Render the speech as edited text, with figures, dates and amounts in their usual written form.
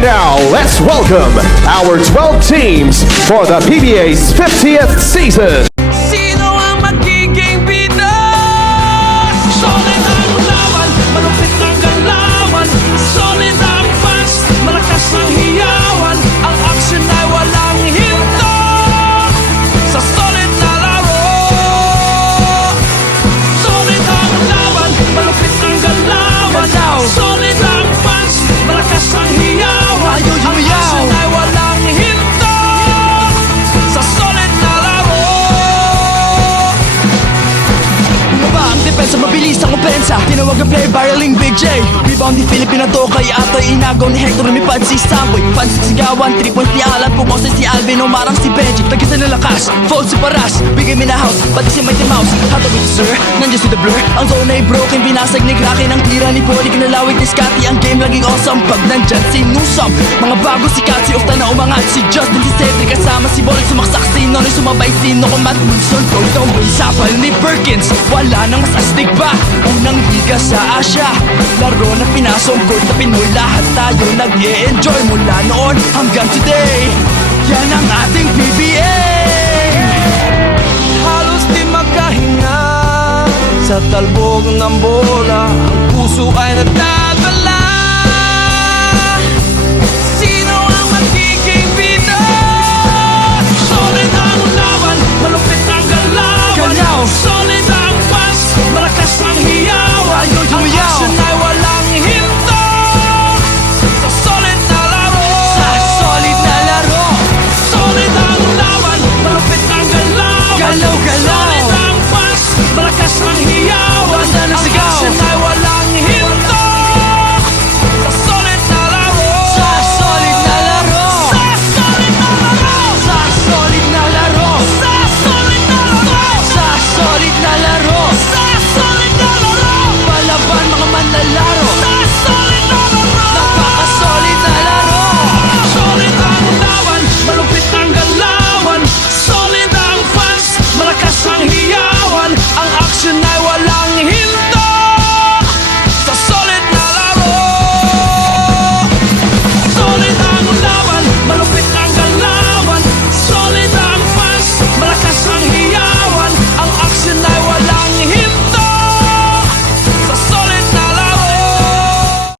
And now, let's welcome our 12 teams for the PBA's 50th season. Sino ang magiging bida? Solid ang laban, malupit ang galawan. Solid ang fans, malakas ang hiyawan. Ang action ay walang hinto sa solid na laro. Solid ang laban, malupit ang galawan. Solid ang fans, malakas ang hiyawan. Ang action ay walang hinto sa solid na laro. Bumaba ang depensa, mabilis ang opensa. Tinawag ang player, barreling Big J. Rebound ni Filipina to, kaya ato'y inagaw ni Hector. Lumipad si Samboy, pansit sigawan. 3 points ni Alan, pumoses si Alvin. Umarang si Benji, tagisan ng lakas. Fold si Paras, bigay mi na house. Pati si Mighty Mouse, hato with sir. Nandiyan si The Blur, ang zone ay broken. Binasag ni Kraken ang tira ni Poli. Kinalawit ni Scotty, ang game laging awesome. Pag nandyan si Newsom, mga bago si Kat, si Ofta na umangat. Si Justin, si Cedric, kasama si Bolik. Sumaksak si Nonoy, sumabay si Noko, Matt Wilson. Flow down, sapal ni Perkins. Wala nang mas astig ba? Unang liga sa Asia, laro na pinasong court na Pinoy. Lahat tayo nag-e-enjoy mula noon hanggang today. Yan ang ating PBA. Halos di makahinga sa talbog ng bola. Ang puso ay nagdaan.